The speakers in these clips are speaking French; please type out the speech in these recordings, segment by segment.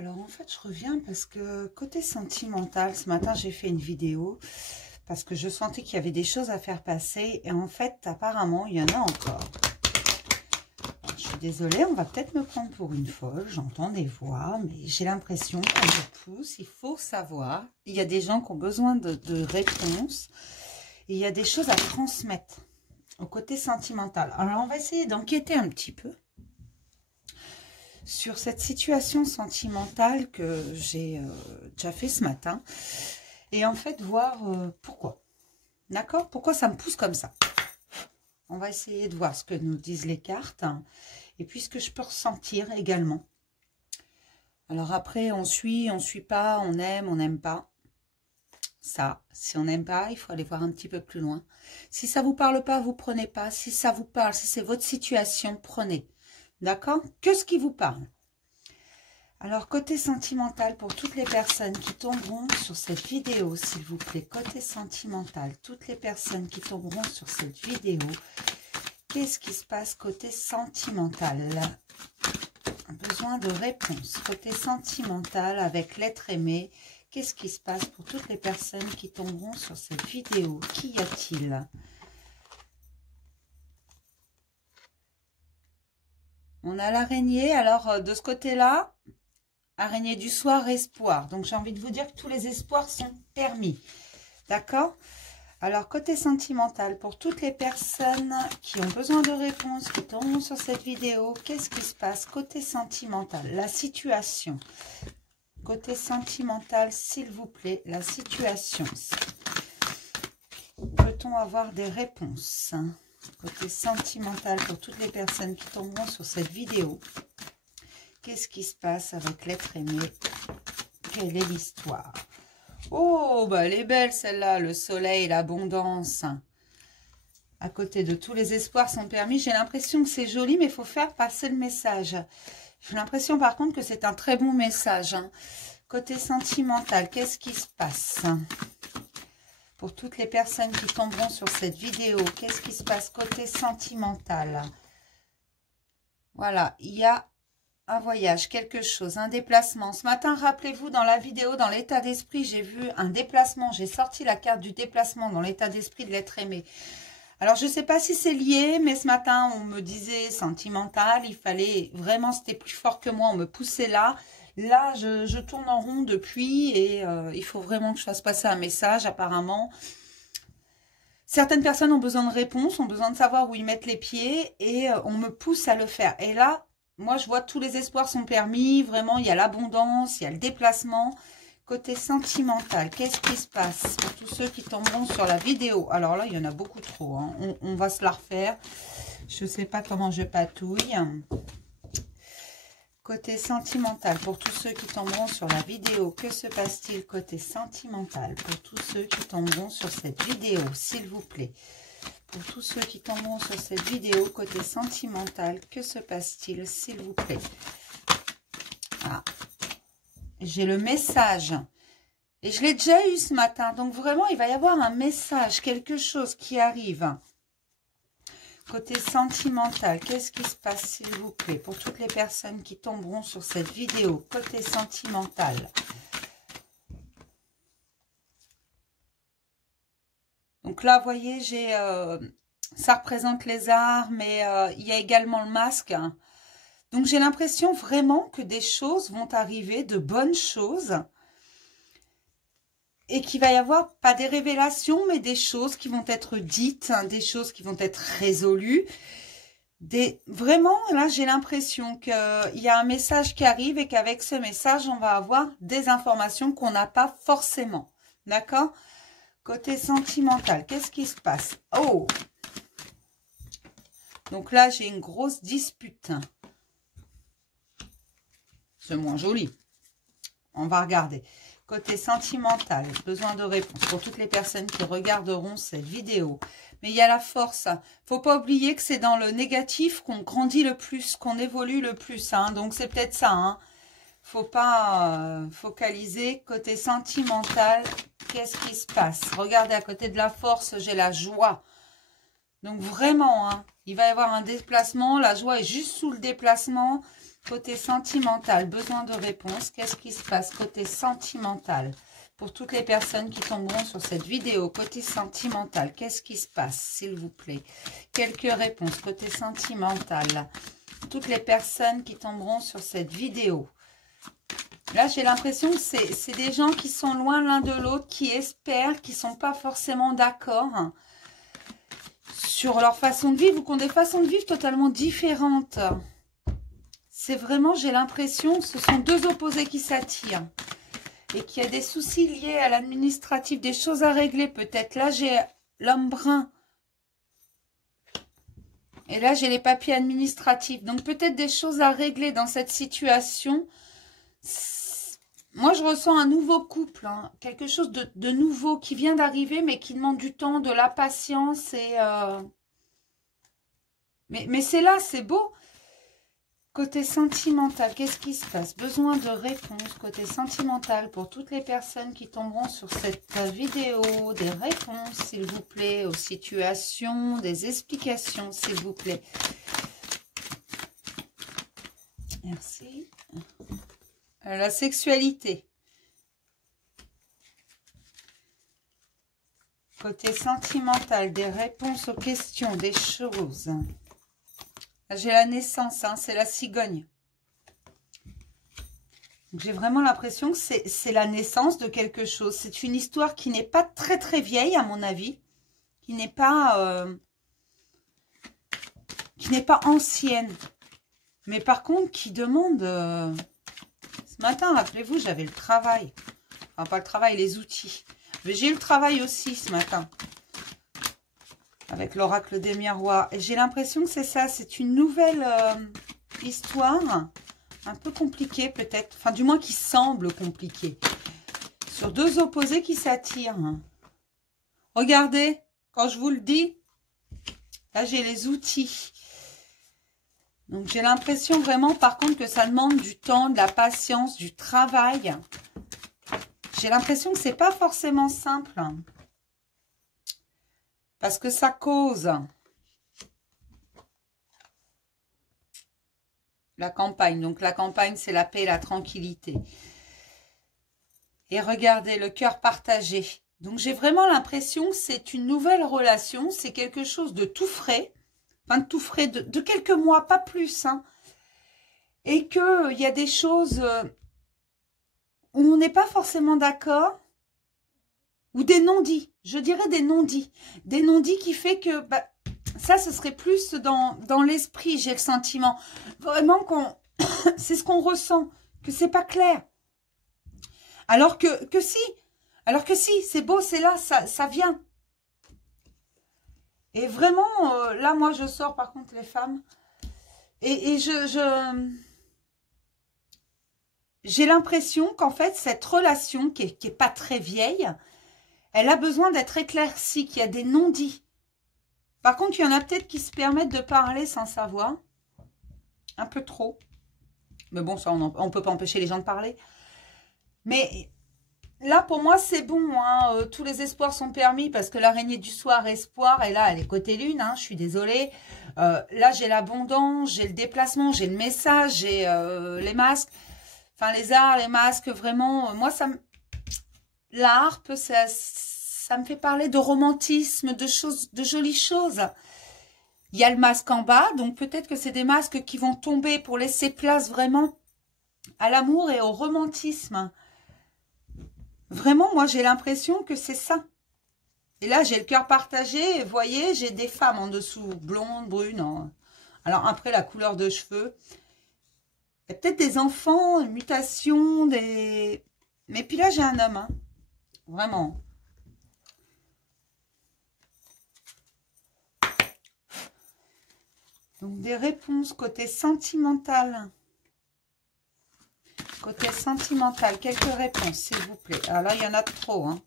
Alors en fait, je reviens parce que côté sentimental, ce matin, j'ai fait une vidéo parce que je sentais qu'il y avait des choses à faire passer et en fait, apparemment, il y en a encore. Alors, je suis désolée, on va peut-être me prendre pour une folle, j'entends des voix, mais j'ai l'impression qu'on me pousse, il faut savoir. Il y a des gens qui ont besoin de réponses et il y a des choses à transmettre au côté sentimental. Alors, on va essayer d'enquêter un petit peu sur cette situation sentimentale que j'ai déjà fait ce matin. Et en fait, voir pourquoi. D'accord? Pourquoi ça me pousse comme ça? On va essayer de voir ce que nous disent les cartes. Et puis, ce que je peux ressentir également. Alors après, on suit pas, on n'aime pas. Ça, si on n'aime pas, il faut aller voir un petit peu plus loin. Si ça vous parle pas, vous prenez pas. Si ça vous parle, si c'est votre situation, prenez. D'accord? Que ce qui vous parle. Alors, côté sentimental, pour toutes les personnes qui tomberont sur cette vidéo, s'il vous plaît, côté sentimental, toutes les personnes qui tomberont sur cette vidéo, qu'est-ce qui se passe côté sentimental? Besoin de réponse. Côté sentimental, avec l'être aimé, qu'est-ce qui se passe pour toutes les personnes qui tomberont sur cette vidéo? Qu'y a-t-il? On a l'araignée. Alors, de ce côté-là, araignée du soir, espoir. Donc, j'ai envie de vous dire que tous les espoirs sont permis. D'accord? Alors, côté sentimental, pour toutes les personnes qui ont besoin de réponses, qui tomberont sur cette vidéo, qu'est-ce qui se passe? Côté sentimental, la situation. Côté sentimental, s'il vous plaît, la situation. Peut-on avoir des réponses? Côté sentimental, pour toutes les personnes qui tomberont sur cette vidéo, qu'est-ce qui se passe avec l'être aimé? Quelle est l'histoire? Oh, bah elle est belle celle-là, le soleil, l'abondance. À côté de tous les espoirs sont permis. J'ai l'impression que c'est joli, mais il faut faire passer le message. J'ai l'impression par contre que c'est un très bon message. Côté sentimental, qu'est-ce qui se passe? Pour toutes les personnes qui tomberont sur cette vidéo, qu'est-ce qui se passe côté sentimental? Voilà, il y a un voyage, quelque chose, un déplacement. Ce matin, rappelez-vous, dans la vidéo, dans l'état d'esprit, j'ai vu un déplacement. J'ai sorti la carte du déplacement dans l'état d'esprit de l'être aimé. Alors, je ne sais pas si c'est lié, mais ce matin, on me disait sentimental. Il fallait vraiment, c'était plus fort que moi. On me poussait là. Là, je tourne en rond depuis et il faut vraiment que je fasse passer un message, apparemment. Certaines personnes ont besoin de réponses, ont besoin de savoir où ils mettent les pieds et on me pousse à le faire. Et là, moi, je vois tous les espoirs sont permis. Vraiment, il y a l'abondance, il y a le déplacement. Côté sentimental, qu'est-ce qui se passe pour tous ceux qui tomberont sur la vidéo? Alors là, il y en a beaucoup trop. Hein. On va se la refaire. Je ne sais pas comment je patouille. Côté sentimental, pour tous ceux qui tomberont sur la vidéo, que se passe-t-il côté sentimental? Pour tous ceux qui tomberont sur cette vidéo, s'il vous plaît. Pour tous ceux qui tomberont sur cette vidéo, côté sentimental, que se passe-t-il, s'il vous plaît? Ah. J'ai le message. Et je l'ai déjà eu ce matin. Donc vraiment, il va y avoir un message, quelque chose qui arrive. Côté sentimental, qu'est-ce qui se passe, s'il vous plaît, pour toutes les personnes qui tomberont sur cette vidéo? Côté sentimental. Donc là, vous voyez, j'ai ça représente les arts, mais il y a également le masque. Donc j'ai l'impression vraiment que des choses vont arriver, de bonnes choses. Et qu'il va y avoir, pas des révélations, mais des choses qui vont être dites, hein, des choses qui vont être résolues. Vraiment, là, j'ai l'impression qu'il y a un message qui arrive et qu'avec ce message, on va avoir des informations qu'on n'a pas forcément. D'accord? Côté sentimental, qu'est-ce qui se passe? Oh! Donc là, j'ai une grosse dispute. C'est moins joli. On va regarder. Côté sentimental, besoin de réponse pour toutes les personnes qui regarderont cette vidéo. Mais il y a la force. Faut pas oublier que c'est dans le négatif qu'on grandit le plus, qu'on évolue le plus. Hein. Donc c'est peut-être ça. Hein. Faut pas focaliser. Côté sentimental, qu'est-ce qui se passe? Regardez, à côté de la force, j'ai la joie. Donc vraiment, hein, il va y avoir un déplacement. La joie est juste sous le déplacement. Côté sentimental, besoin de réponse. Qu'est-ce qui se passe côté sentimental? Pour toutes les personnes qui tomberont sur cette vidéo, côté sentimental, qu'est-ce qui se passe, s'il vous plaît? Quelques réponses côté sentimental. Toutes les personnes qui tomberont sur cette vidéo. Là, j'ai l'impression que c'est des gens qui sont loin l'un de l'autre, qui espèrent, qui ne sont pas forcément d'accord sur leur façon de vivre ou qui ont des façons de vivre totalement différentes. C'est vraiment, j'ai l'impression que ce sont deux opposés qui s'attirent. Et qu'il y a des soucis liés à l'administratif, des choses à régler peut-être. Là, j'ai l'homme brun. Et là, j'ai les papiers administratifs. Donc, peut-être des choses à régler dans cette situation. Moi, je ressens un nouveau couple. Hein. Quelque chose de nouveau qui vient d'arriver, mais qui demande du temps, de la patience. Et mais c'est là, c'est beau. Côté sentimental, qu'est-ce qui se passe? Besoin de réponses côté sentimental pour toutes les personnes qui tomberont sur cette vidéo. Des réponses, s'il vous plaît, aux situations, des explications, s'il vous plaît. Merci. La sexualité. Côté sentimental, des réponses aux questions, des choses. J'ai la naissance, hein, c'est la cigogne. J'ai vraiment l'impression que c'est la naissance de quelque chose. C'est une histoire qui n'est pas très très vieille à mon avis. Qui n'est pas ancienne. Mais par contre qui demande... Ce matin, rappelez-vous, j'avais le travail. Enfin pas le travail, les outils. Mais j'ai eu le travail aussi ce matin. Avec l'oracle des miroirs. Et j'ai l'impression que c'est ça. C'est une nouvelle histoire. Un peu compliquée peut-être. Enfin, du moins qui semble compliquée. Sur deux opposés qui s'attirent. Regardez. Quand je vous le dis. Là, j'ai les outils. Donc, j'ai l'impression vraiment, par contre, que ça demande du temps, de la patience, du travail. J'ai l'impression que c'est pas forcément simple. Parce que ça cause la campagne. Donc la campagne, c'est la paix et la tranquillité. Et regardez, le cœur partagé. Donc j'ai vraiment l'impression que c'est une nouvelle relation. C'est quelque chose de tout frais. Enfin, de tout frais, de quelques mois, pas plus. Hein. Et qu'il y a des choses où on n'est pas forcément d'accord. Ou des non-dits, je dirais des non-dits. Des non-dits qui fait que, bah, ça, ce serait plus dans l'esprit, j'ai le sentiment. Vraiment qu'on, c'est ce qu'on ressent, que c'est pas clair. Alors que si, c'est beau, c'est là, ça vient. Et vraiment, là, moi, je sors, par contre, les femmes. Et j'ai l'impression qu'en fait, cette relation, qui est pas très vieille, elle a besoin d'être éclaircie, qu'il y a des non-dits. Par contre, il y en a peut-être qui se permettent de parler sans savoir. Un peu trop. Mais bon, ça, on ne peut pas empêcher les gens de parler. Mais là, pour moi, c'est bon. Hein. Tous les espoirs sont permis parce que l'araignée du soir, espoir, et là, elle est côté lune. Hein, je suis désolée. Là, j'ai l'abondance, j'ai le déplacement, j'ai le message, j'ai les masques. Enfin, les arts, les masques, vraiment. Moi, ça me... La harpe, ça me fait parler de romantisme, de choses, de jolies choses. Il y a le masque en bas, donc peut-être que c'est des masques qui vont tomber pour laisser place vraiment à l'amour et au romantisme. Vraiment, moi, j'ai l'impression que c'est ça. Et là, j'ai le cœur partagé. Vous voyez, j'ai des femmes en dessous, blondes, brunes. Hein. Alors, après, la couleur de cheveux. Il y a peut-être des enfants, une mutation, des... Mais puis là, j'ai un homme, hein. Vraiment. Donc, des réponses côté sentimental. Côté sentimental, quelques réponses, s'il vous plaît. Alors là, il y en a trop, hein.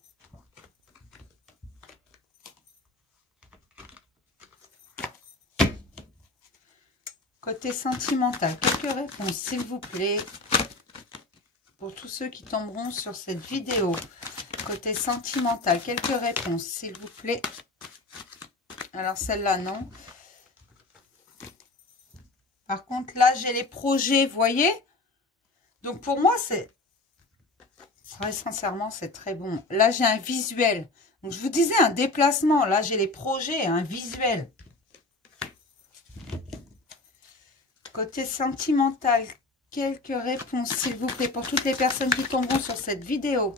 Côté sentimental, quelques réponses, s'il vous plaît. Pour tous ceux qui tomberont sur cette vidéo. Côté sentimental, quelques réponses, s'il vous plaît. Alors, celle-là, non. Par contre, là, j'ai les projets, vous voyez? Donc, pour moi, très sincèrement, c'est très bon. Là, j'ai un visuel. Donc, je vous disais un déplacement. Là, j'ai les projets, un visuel. Côté sentimental, quelques réponses, s'il vous plaît, pour toutes les personnes qui tomberont sur cette vidéo.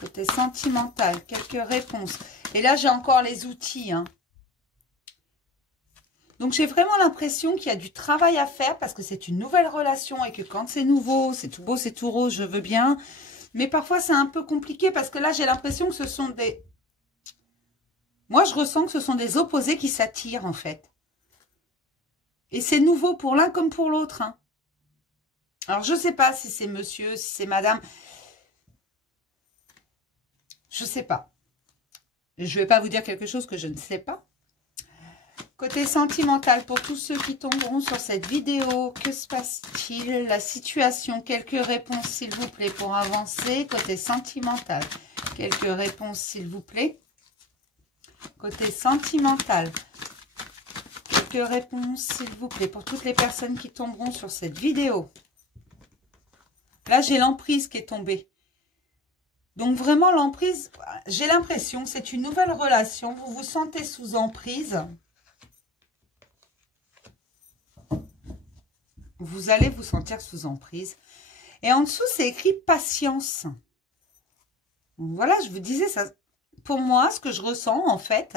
Côté sentimental, quelques réponses. Et là, j'ai encore les outils, hein. Donc, j'ai vraiment l'impression qu'il y a du travail à faire parce que c'est une nouvelle relation et que quand c'est nouveau, c'est tout beau, c'est tout rose, je veux bien. Mais parfois, c'est un peu compliqué parce que là, j'ai l'impression que ce sont des... Moi, je ressens que ce sont des opposés qui s'attirent, en fait. Et c'est nouveau pour l'un comme pour l'autre, hein. Alors, je ne sais pas si c'est monsieur, si c'est madame. Je ne sais pas. Je ne vais pas vous dire quelque chose que je ne sais pas. Côté sentimental, pour tous ceux qui tomberont sur cette vidéo, que se passe-t-il? La situation, quelques réponses s'il vous plaît pour avancer. Côté sentimental, quelques réponses s'il vous plaît. Côté sentimental, quelques réponses s'il vous plaît pour toutes les personnes qui tomberont sur cette vidéo. Là, j'ai l'emprise qui est tombée. Donc vraiment l'emprise, j'ai l'impression que c'est une nouvelle relation. Vous vous sentez sous emprise. Vous allez vous sentir sous emprise. Et en dessous, c'est écrit patience. Donc voilà, je vous disais, ça. Pour moi, ce que je ressens, en fait,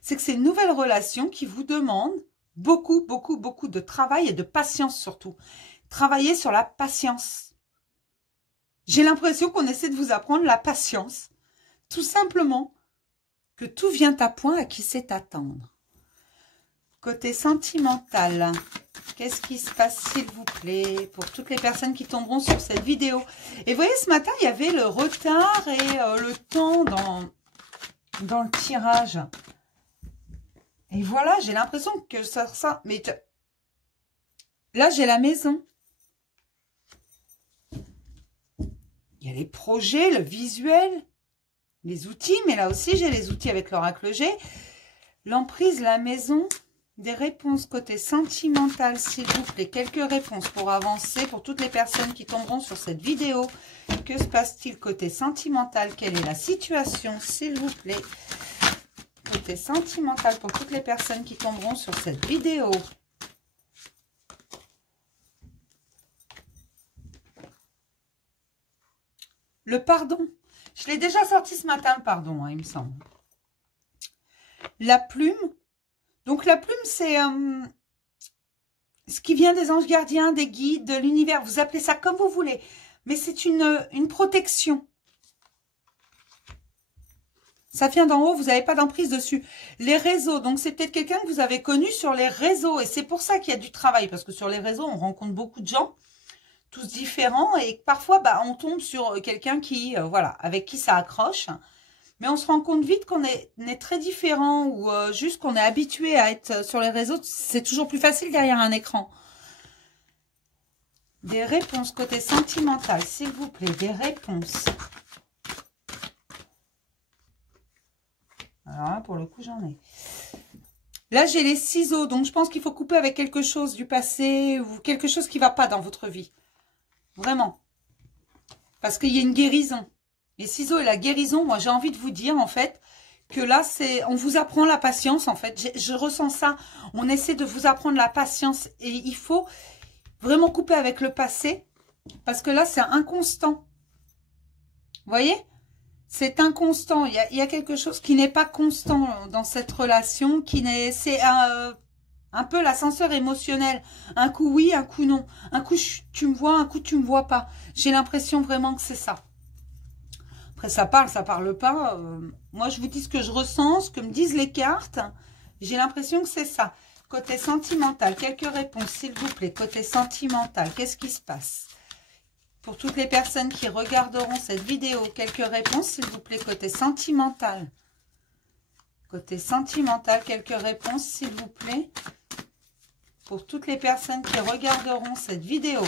c'est que c'est une nouvelle relation qui vous demande beaucoup, beaucoup, beaucoup de travail et de patience surtout. Travailler sur la patience. J'ai l'impression qu'on essaie de vous apprendre la patience. Tout simplement, que tout vient à point à qui sait attendre. Côté sentimental, qu'est-ce qui se passe, s'il vous plaît, pour toutes les personnes qui tomberont sur cette vidéo? Et vous voyez, ce matin, il y avait le retard et le temps dans le tirage. Et voilà, j'ai l'impression que ça... Mais là, j'ai la maison. Il y a les projets, le visuel, les outils. Mais là aussi, j'ai les outils avec l'oracle G. L'emprise, la maison... Des réponses côté sentimental, s'il vous plaît. Quelques réponses pour avancer pour toutes les personnes qui tomberont sur cette vidéo. Que se passe-t-il côté sentimental? Quelle est la situation, s'il vous plaît? Côté sentimental pour toutes les personnes qui tomberont sur cette vidéo. Le pardon. Je l'ai déjà sorti ce matin, le pardon, hein, il me semble. La plume. Donc, la plume, c'est ce qui vient des anges gardiens, des guides, de l'univers. Vous appelez ça comme vous voulez. Mais c'est une protection. Ça vient d'en haut, vous n'avez pas d'emprise dessus. Les réseaux, donc c'est peut-être quelqu'un que vous avez connu sur les réseaux. Et c'est pour ça qu'il y a du travail. Parce que sur les réseaux, on rencontre beaucoup de gens, tous différents. Et parfois, bah, on tombe sur quelqu'un qui, voilà, avec qui ça accroche. Mais on se rend compte vite qu'on est très différent ou juste qu'on est habitué à être sur les réseaux. C'est toujours plus facile derrière un écran. Des réponses côté sentimental, s'il vous plaît. Des réponses. Alors là, pour le coup, j'en ai. Là, j'ai les ciseaux. Donc, je pense qu'il faut couper avec quelque chose du passé ou quelque chose qui ne va pas dans votre vie. Vraiment. Parce qu'il y a une guérison. Les ciseaux et la guérison, moi, j'ai envie de vous dire, en fait, que là, on vous apprend la patience, en fait. Je ressens ça. On essaie de vous apprendre la patience. Et il faut vraiment couper avec le passé. Parce que là, c'est inconstant. Vous voyez? C'est inconstant. Il y a quelque chose qui n'est pas constant dans cette relation. C'est un peu l'ascenseur émotionnel. Un coup oui, un coup non. Un coup, tu me vois, un coup, tu me vois pas. J'ai l'impression vraiment que c'est ça. Après, ça parle pas. Moi, je vous dis ce que je ressens, ce que me disent les cartes. J'ai l'impression que c'est ça. Côté sentimental, quelques réponses, s'il vous plaît. Côté sentimental, qu'est-ce qui se passe? Pour toutes les personnes qui regarderont cette vidéo, quelques réponses, s'il vous plaît. Côté sentimental. Côté sentimental, quelques réponses, s'il vous plaît. Pour toutes les personnes qui regarderont cette vidéo.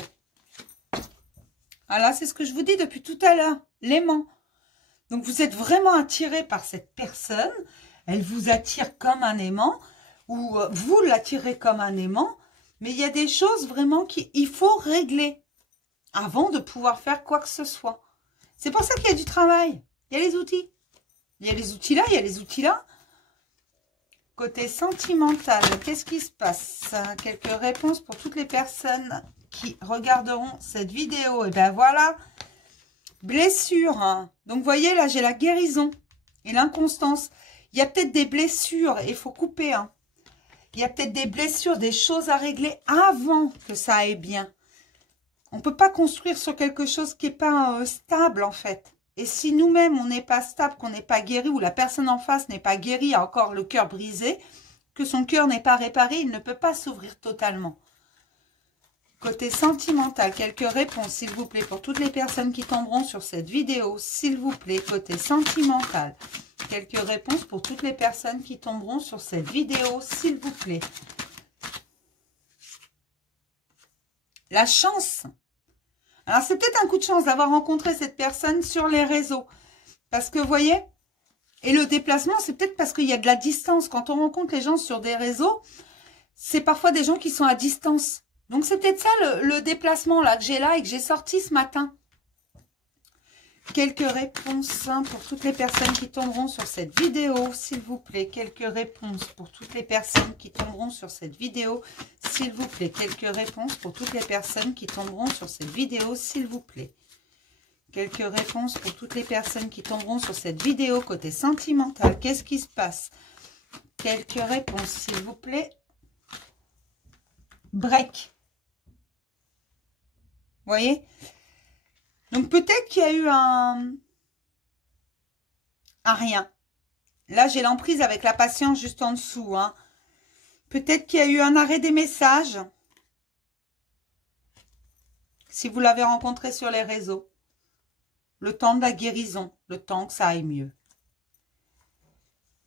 Ah là, c'est ce que je vous dis depuis tout à l'heure. L'aimant. Donc, vous êtes vraiment attiré par cette personne. Elle vous attire comme un aimant. Ou vous l'attirez comme un aimant. Mais il y a des choses vraiment qu'il faut régler avant de pouvoir faire quoi que ce soit. C'est pour ça qu'il y a du travail. Il y a les outils. Il y a les outils là, il y a les outils là. Côté sentimental, qu'est-ce qui se passe? Quelques réponses pour toutes les personnes qui regarderont cette vidéo. Et ben voilà, blessure. Hein. Donc, vous voyez, là, j'ai la guérison et l'inconstance. Il y a peut-être des blessures et il faut couper. Hein. Il y a peut-être des blessures, des choses à régler avant que ça aille bien. On ne peut pas construire sur quelque chose qui n'est pas stable, en fait. Et si nous-mêmes, on n'est pas stable, qu'on n'est pas guéri, ou la personne en face n'est pas guérie, a encore le cœur brisé, que son cœur n'est pas réparé, il ne peut pas s'ouvrir totalement. Côté sentimental, quelques réponses, s'il vous plaît, pour toutes les personnes qui tomberont sur cette vidéo, s'il vous plaît, côté sentimental. Quelques réponses pour toutes les personnes qui tomberont sur cette vidéo, s'il vous plaît. La chance. Alors, c'est peut-être un coup de chance d'avoir rencontré cette personne sur les réseaux. Parce que, vous voyez, et le déplacement, c'est peut-être parce qu'il y a de la distance. Quand on rencontre les gens sur des réseaux, c'est parfois des gens qui sont à distance. Donc, c'est peut-être ça le déplacement là que j'ai là et que j'ai sorti ce matin. Quelques réponses pour toutes les personnes qui tomberont sur cette vidéo, s'il vous plaît. Quelques réponses pour toutes les personnes qui tomberont sur cette vidéo, s'il vous plaît. Quelques réponses pour toutes les personnes qui tomberont sur cette vidéo, s'il vous plaît. Quelques réponses pour toutes les personnes qui tomberont sur cette vidéo côté sentimental. Qu'est-ce qui se passe? Quelques réponses, s'il vous plaît. Break. Vous voyez? Donc, peut-être qu'il y a eu un rien. Là, j'ai l'emprise avec la patience juste en dessous. Hein. Peut-être qu'il y a eu un arrêt des messages. Si vous l'avez rencontré sur les réseaux. Le temps de la guérison. Le temps que ça aille mieux.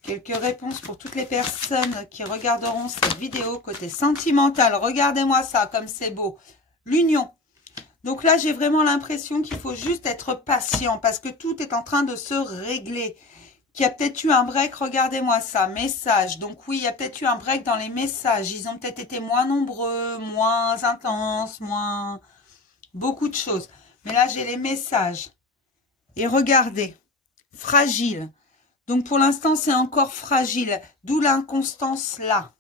Quelques réponses pour toutes les personnes qui regarderont cette vidéo côté sentimental. Regardez-moi ça, comme c'est beau. L'union. Donc là, j'ai vraiment l'impression qu'il faut juste être patient parce que tout est en train de se régler. Qu'il y a peut-être eu un break, regardez-moi ça, message. Donc oui, il y a peut-être eu un break dans les messages. Ils ont peut-être été moins nombreux, moins intenses, moins... beaucoup de choses. Mais là, j'ai les messages. Et regardez, fragile. Donc pour l'instant, c'est encore fragile. D'où l'inconstance là.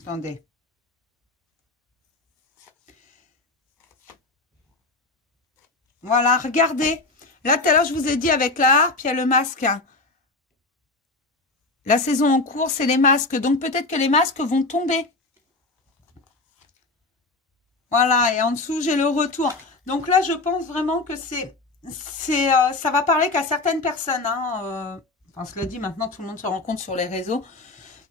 Attendez. Voilà, regardez. Là, tout à l'heure, je vous ai dit avec la harpe, il y a le masque. Hein. La saison en cours, c'est les masques. Donc, peut-être que les masques vont tomber. Voilà, et en dessous, j'ai le retour. Donc là, je pense vraiment que ça va parler qu'à certaines personnes. Hein. Enfin, cela dit, maintenant, tout le monde se rencontre sur les réseaux.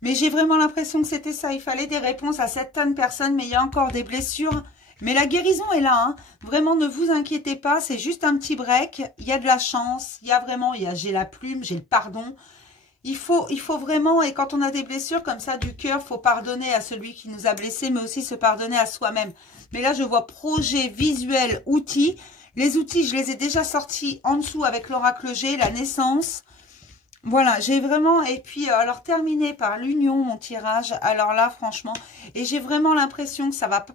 Mais j'ai vraiment l'impression que c'était ça. Il fallait des réponses à certaines personnes, mais il y a encore des blessures. Mais la guérison est là. Hein. Vraiment, ne vous inquiétez pas. C'est juste un petit break. Il y a de la chance. Il y a vraiment, j'ai la plume, j'ai le pardon. Il faut vraiment, et quand on a des blessures comme ça du cœur, il faut pardonner à celui qui nous a blessés, mais aussi se pardonner à soi-même. Mais là, je vois projet, visuel, outils. Les outils, je les ai déjà sortis en dessous avec l'oracle G, la naissance. Voilà, j'ai vraiment, et puis, alors, terminé par l'union, mon tirage. Alors là, franchement, et j'ai vraiment l'impression que ça va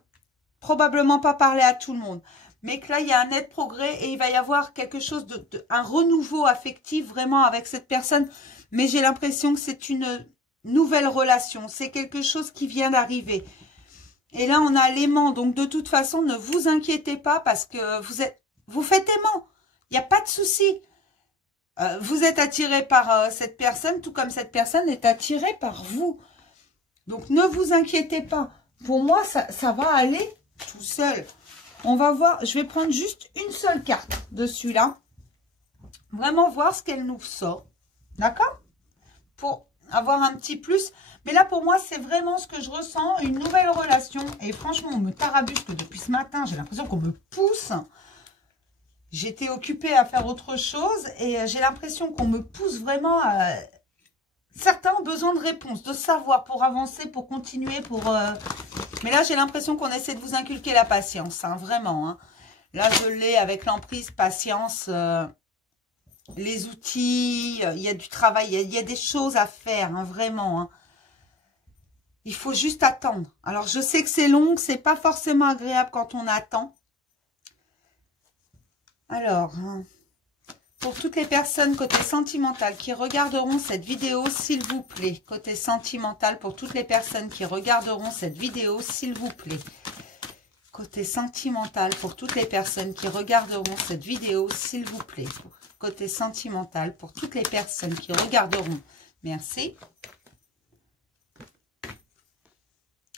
probablement pas parler à tout le monde. Mais que là, il y a un net progrès et il va y avoir quelque chose un renouveau affectif vraiment avec cette personne. Mais j'ai l'impression que c'est une nouvelle relation. C'est quelque chose qui vient d'arriver. Et là, on a l'aimant. Donc, de toute façon, ne vous inquiétez pas parce que vous faites aimant. Il n'y a pas de souci. Vous êtes attiré par cette personne, tout comme cette personne est attirée par vous. Donc, ne vous inquiétez pas. Pour moi, ça va aller tout seul. On va voir. Je vais prendre juste une seule carte de celui-là. Vraiment voir ce qu'elle nous sort. D'accord? Pour avoir un petit plus. Mais là, pour moi, c'est vraiment ce que je ressens. Une nouvelle relation. Et franchement, on me tarabusque depuis ce matin. J'ai l'impression qu'on me pousse. J'étais occupée à faire autre chose. Et j'ai l'impression qu'on me pousse vraiment à... Certains ont besoin de réponses, de savoir pour avancer, pour continuer, pour... Mais là, j'ai l'impression qu'on essaie de vous inculquer la patience. Hein, vraiment. Hein. Là, je l'ai avec l'emprise, patience... les outils, il y a du travail, il y a des choses à faire, hein, vraiment. Hein. Il faut juste attendre. Alors, je sais que c'est long, que c'est pas forcément agréable quand on attend. Alors, hein, pour toutes les personnes côté sentimental qui regarderont cette vidéo, s'il vous plaît. Côté sentimental, pour toutes les personnes qui regarderont cette vidéo, s'il vous plaît. Côté sentimental, pour toutes les personnes qui regarderont cette vidéo, s'il vous plaît. Côté sentimental, pour toutes les personnes qui regarderont. Merci.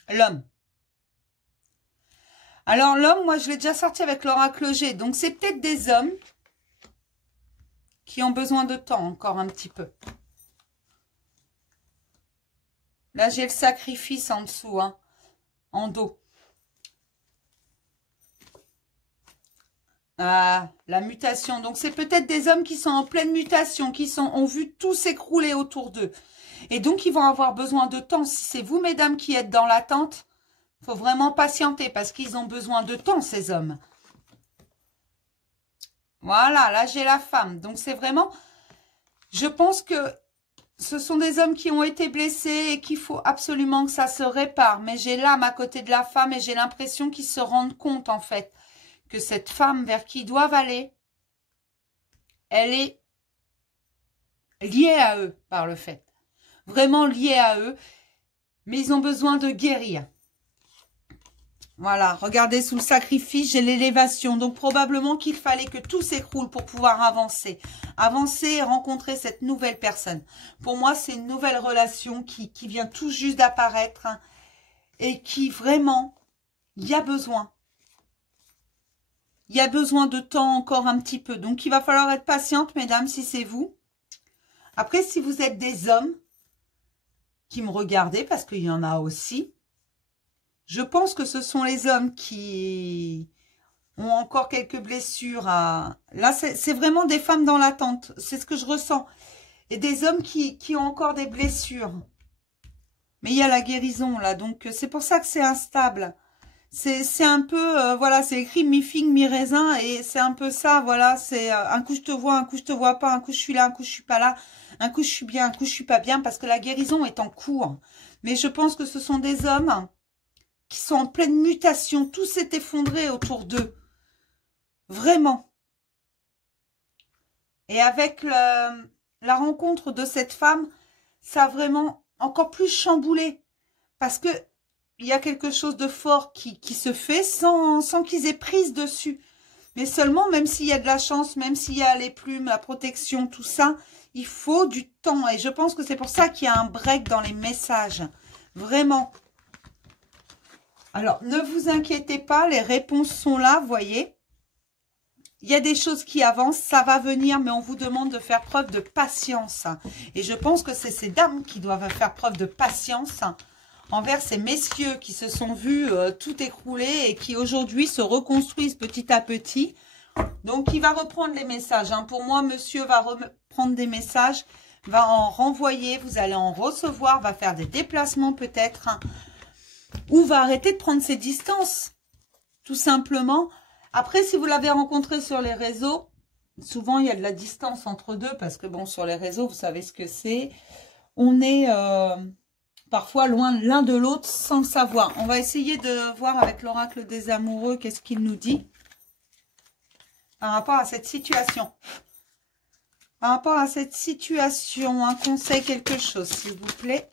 L'homme. Alors, l'homme, moi, je l'ai déjà sorti avec l'oracle G. Donc, c'est peut-être des hommes qui ont besoin de temps, encore un petit peu. Là, j'ai le sacrifice en dessous, hein, en dos. Ah, la mutation. Donc, c'est peut-être des hommes qui sont en pleine mutation, ont vu tout s'écrouler autour d'eux. Et donc, ils vont avoir besoin de temps. Si c'est vous, mesdames, qui êtes dans l'attente, il faut vraiment patienter parce qu'ils ont besoin de temps, ces hommes. Voilà, là, j'ai la femme. Donc, c'est vraiment... Je pense que ce sont des hommes qui ont été blessés et qu'il faut absolument que ça se répare. Mais j'ai l'âme à côté de la femme et j'ai l'impression qu'ils se rendent compte, en fait, que cette femme vers qui ils doivent aller, elle est liée à eux par le fait. Vraiment liée à eux. Mais ils ont besoin de guérir. Voilà, regardez, sous le sacrifice, j'ai l'élévation. Donc, probablement qu'il fallait que tout s'écroule pour pouvoir avancer. Avancer et rencontrer cette nouvelle personne. Pour moi, c'est une nouvelle relation qui vient tout juste d'apparaître. Hein, et qui, vraiment, il y a besoin. Il y a besoin de temps encore un petit peu. Donc, il va falloir être patiente, mesdames, si c'est vous. Après, si vous êtes des hommes qui me regardez, parce qu'il y en a aussi, je pense que ce sont les hommes qui ont encore quelques blessures. Là, c'est vraiment des femmes dans l'attente. C'est ce que je ressens. Et des hommes qui ont encore des blessures. Mais il y a la guérison, là. Donc, c'est pour ça que c'est instable. C'est un peu, voilà, c'est écrit mi-figue, mi-raisin. Et c'est un peu ça, voilà. C'est un coup je te vois, un coup je te vois pas. Un coup je suis là, un coup je suis pas là. Un coup je suis bien, un coup je suis pas bien. Parce que la guérison est en cours. Mais je pense que ce sont des hommes qui sont en pleine mutation. Tout s'est effondré autour d'eux. Vraiment. Et avec la rencontre de cette femme, ça a vraiment encore plus chamboulé. Parce que il y a quelque chose de fort qui se fait sans qu'ils aient prise dessus. Mais seulement, même s'il y a de la chance, même s'il y a les plumes, la protection, tout ça, il faut du temps. Et je pense que c'est pour ça qu'il y a un break dans les messages. Vraiment. Alors, ne vous inquiétez pas, les réponses sont là, vous voyez. Il y a des choses qui avancent, ça va venir, mais on vous demande de faire preuve de patience. Et je pense que c'est ces dames qui doivent faire preuve de patience envers ces messieurs qui se sont vus tout écrouler et qui aujourd'hui se reconstruisent petit à petit. Donc, il va reprendre les messages. Hein. Pour moi, monsieur va reprendre des messages, va en renvoyer, vous allez en recevoir, va faire des déplacements peut-être, hein, ou va arrêter de prendre ses distances, tout simplement. Après, si vous l'avez rencontré sur les réseaux, souvent il y a de la distance entre deux, parce que bon, sur les réseaux, vous savez ce que c'est. On est parfois loin l'un de l'autre sans le savoir. On va essayer de voir avec l'oracle des amoureux qu'est-ce qu'il nous dit par rapport à cette situation. Par rapport à cette situation, un conseil, quelque chose, s'il vous plaît.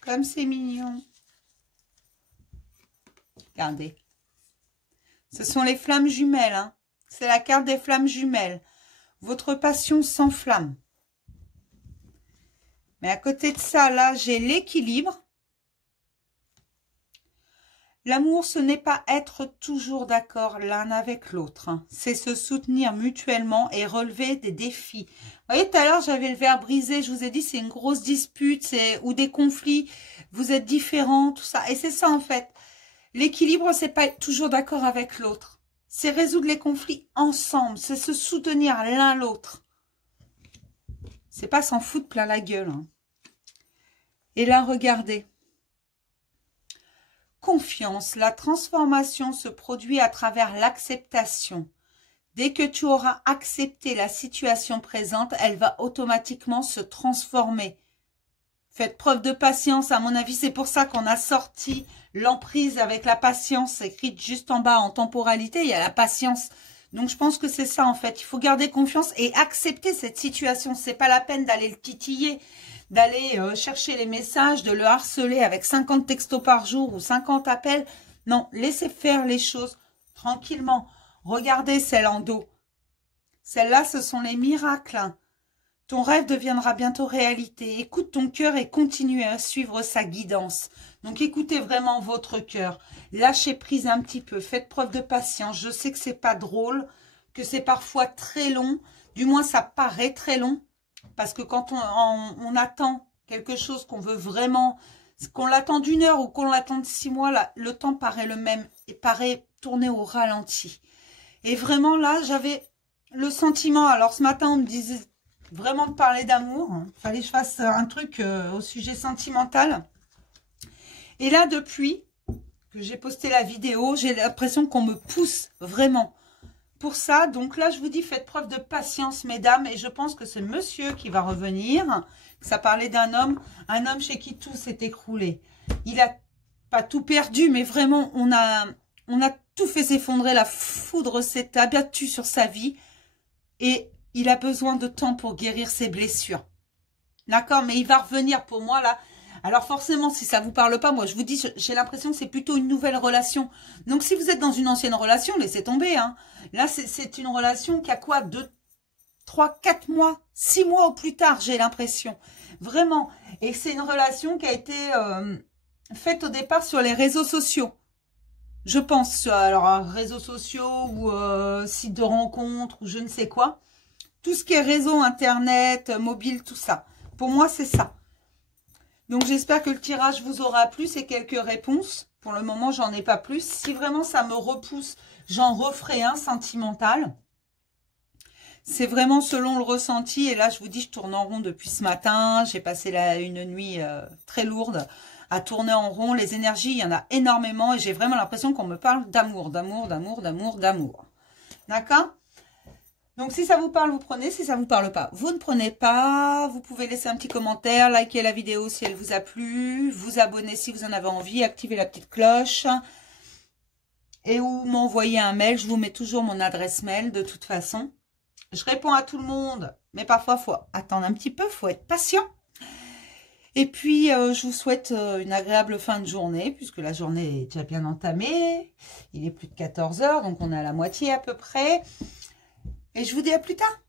Comme c'est mignon. Regardez. Ce sont les flammes jumelles. Hein. C'est la carte des flammes jumelles. Votre passion s'enflamme. Mais à côté de ça, là, j'ai l'équilibre. L'amour, ce n'est pas être toujours d'accord l'un avec l'autre. Hein. C'est se soutenir mutuellement et relever des défis. Vous voyez, tout à l'heure, j'avais le verre brisé. Je vous ai dit, c'est une grosse dispute ou des conflits. Vous êtes différents, tout ça. Et c'est ça, en fait. L'équilibre, c'est pas être toujours d'accord avec l'autre. C'est résoudre les conflits ensemble. C'est se soutenir l'un l'autre. C'est pas s'en foutre plein la gueule. Hein. Et là, regardez. Confiance. La transformation se produit à travers l'acceptation. Dès que tu auras accepté la situation présente, elle va automatiquement se transformer. Faites preuve de patience, à mon avis, c'est pour ça qu'on a sorti l'emprise avec la patience écrite juste en bas en temporalité, il y a la patience. Donc je pense que c'est ça en fait, il faut garder confiance et accepter cette situation. C'est pas la peine d'aller le titiller, d'aller chercher les messages, de le harceler avec 50 textos par jour ou 50 appels. Non, laissez faire les choses tranquillement. Regardez celle en dos. Celles-là, ce sont les miracles. Ton rêve deviendra bientôt réalité. Écoute ton cœur et continue à suivre sa guidance. Donc, écoutez vraiment votre cœur. Lâchez prise un petit peu. Faites preuve de patience. Je sais que c'est pas drôle, que c'est parfois très long. Du moins, ça paraît très long. Parce que quand on attend quelque chose qu'on veut vraiment, qu'on l'attend d'1 heure ou qu'on l'attend de 6 mois, là, le temps paraît le même et paraît tourner au ralenti. Et vraiment, là, j'avais le sentiment. Alors, ce matin, on me disait vraiment de parler d'amour. Il fallait que je fasse un truc au sujet sentimental. Et là, depuis que j'ai posté la vidéo, j'ai l'impression qu'on me pousse vraiment pour ça. Donc là, je vous dis, faites preuve de patience, mesdames. Et je pense que c'est monsieur qui va revenir. Ça parlait d'un homme, un homme chez qui tout s'est écroulé. Il a pas tout perdu, mais vraiment, on a tout fait s'effondrer. La foudre s'est abattue sur sa vie. Et il a besoin de temps pour guérir ses blessures. D'accord? Mais il va revenir pour moi, là. Alors forcément, si ça vous parle pas, moi, je vous dis, j'ai l'impression que c'est plutôt une nouvelle relation. Donc, si vous êtes dans une ancienne relation, laissez tomber. Hein. Là, c'est une relation qui a quoi? 2, 3, 4 mois, 6 mois au plus tard, j'ai l'impression. Vraiment. Et c'est une relation qui a été faite au départ sur les réseaux sociaux. Je pense, alors, réseaux sociaux ou sites de rencontres ou je ne sais quoi. Tout ce qui est réseau, internet, mobile, tout ça. Pour moi, c'est ça. Donc, j'espère que le tirage vous aura plu. C'est quelques réponses. Pour le moment, j'en ai pas plus. Si vraiment ça me repousse, j'en referai un sentimental. C'est vraiment selon le ressenti. Et là, je vous dis, je tourne en rond depuis ce matin. J'ai passé une nuit très lourde à tourner en rond. Les énergies, il y en a énormément. Et j'ai vraiment l'impression qu'on me parle d'amour, d'amour, d'amour, d'amour, d'amour. D'accord ? Donc, si ça vous parle, vous prenez. Si ça vous parle pas, vous ne prenez pas. Vous pouvez laisser un petit commentaire, liker la vidéo si elle vous a plu, vous abonner si vous en avez envie, activer la petite cloche et ou m'envoyer un mail. Je vous mets toujours mon adresse mail de toute façon. Je réponds à tout le monde, mais parfois, il faut attendre un petit peu, il faut être patient. Et puis, je vous souhaite une agréable fin de journée, puisque la journée est déjà bien entamée. Il est plus de 14 h, donc on est à la moitié à peu près. Et je vous dis à plus tard.